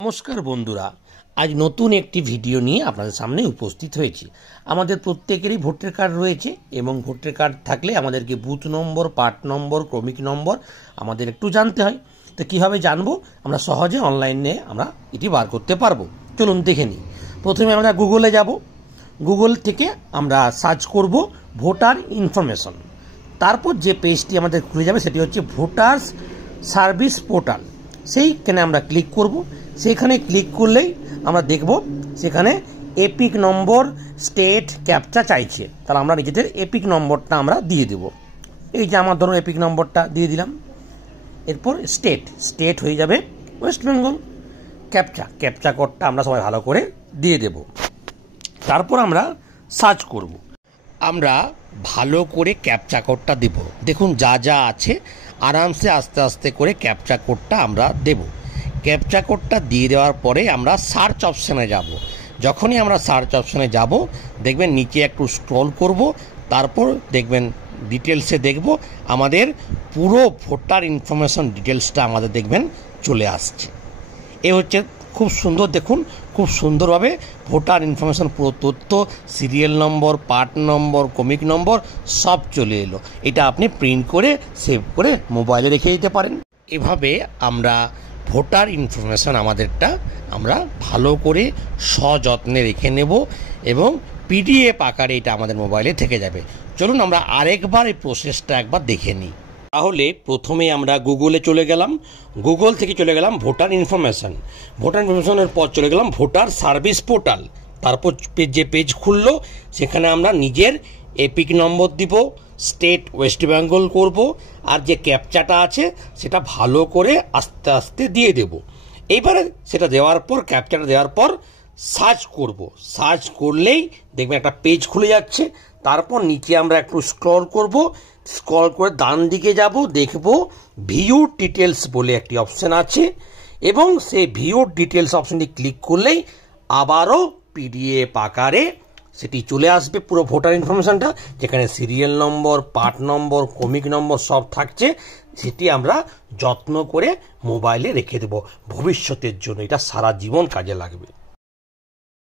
নমস্কার বন্ধুরা, আজ নতুন একটি ভিডিও নিয়ে আপনাদের সামনে উপস্থিত হয়েছি। আমাদের প্রত্যেকেরই ভোটার কার্ড রয়েছে এবং ভোটার কার্ড থাকলে আমাদেরকে বুথ নম্বর, পার্ট নম্বর, ক্রমিক নম্বর আমাদের একটু জানতে হয়। তো কীভাবে জানবো? আমরা সহজে অনলাইনে আমরা এটি বার করতে পারবো। চলুন দেখে নিই। প্রথমে আমরা গুগলে যাব। গুগল থেকে আমরা সার্চ করব ভোটার ইনফরমেশন। তারপর যে পেজটি আমাদের খুলে যাবে সেটি হচ্ছে ভোটার্স সার্ভিস পোর্টাল। সেইখানে আমরা ক্লিক করব। সেখানে ক্লিক করলেই আমরা দেখব সেখানে এপিক নম্বর, স্টেট, ক্যাপচা চাইছে। তাহলে আমরা নিজেদের এপিক নম্বরটা আমরা দিয়ে দেব। এই যে আমার ধরুন এপিক নম্বরটা দিয়ে দিলাম। এরপর স্টেট হয়ে যাবে ওয়েস্ট বেঙ্গল। ক্যাপচা কোডটা আমরা সবাই ভালো করে দিয়ে দেব। তারপর আমরা সার্চ করব। আমরা ভালো করে ক্যাপচা কোডটা দেব। দেখুন যা যা আছে আরামসে আস্তে আস্তে করে ক্যাপচা কোডটা আমরা দেব। ক্যাপচা কোডটা দিয়ে দেওয়ার পরে আমরা সার্চ অপশানে যাব। যখনই আমরা সার্চ অপশানে যাব দেখবেন নিচে একটু স্ক্রল করব, তারপর দেখবেন ডিটেলসে দেখব আমাদের পুরো ভোটার ইনফরমেশন ডিটেলসটা আমাদের দেখবেন চলে আসছে। এ হচ্ছে খুব সুন্দর, দেখুন খুব সুন্দরভাবে ভোটার ইনফরমেশন পুরো তথ্য, সিরিয়াল নম্বর, পার্ট নম্বর, ক্রমিক নম্বর সব চলে এলো। এটা আপনি প্রিন্ট করে সেভ করে মোবাইলে রেখে দিতে পারেন। এভাবে আমরা ভোটার ইনফরমেশন আমাদেরটা আমরা ভালো করে সযত্নে রেখে নেব এবং পিডিএফ আকারে এটা আমাদের মোবাইলে থেকে যাবে। চলুন আমরা আরেকবার এই প্রসেসটা একবার দেখে নিই। তাহলে প্রথমে আমরা গুগলে চলে গেলাম। গুগল থেকে চলে গেলাম ভোটার ইনফরমেশনের পর চলে গেলাম ভোটার সার্ভিস পোর্টাল। তারপর যে পেজ খুললো সেখানে আমরা নিজের এপিক নম্বর দিব, স্টেট ওয়েস্ট বেঙ্গল করব, আর যে ক্যাপচাটা আছে সেটা ভালো করে আস্তে আস্তে দিয়ে দেব। এইবারে সেটা দেওয়ার পর, ক্যাপচাটা দেওয়ার পর সার্চ করব। সার্চ করলেই দেখবেন একটা পেজ খুলে যাচ্ছে। তারপর নিচে আমরা একটু স্ক্রল করে ডান দিকে যাব, দেখব ভিউ ডিটেলস বলে একটি অপশান আছে এবং সেই ভিউ ডিটেলস অপশানটি ক্লিক করলেই আবারও পিডিএফ আকারে সেটি চলে আসবে পুরো ভোটার ইনফরমেশনটা, যেখানে সিরিয়াল নম্বর, পার্ট নম্বর, ক্রমিক নম্বর সব থাকছে। সেটি আমরা যত্ন করে মোবাইলে রেখে দেব ভবিষ্যতের জন্য। এটা সারা জীবন কাজে লাগবে।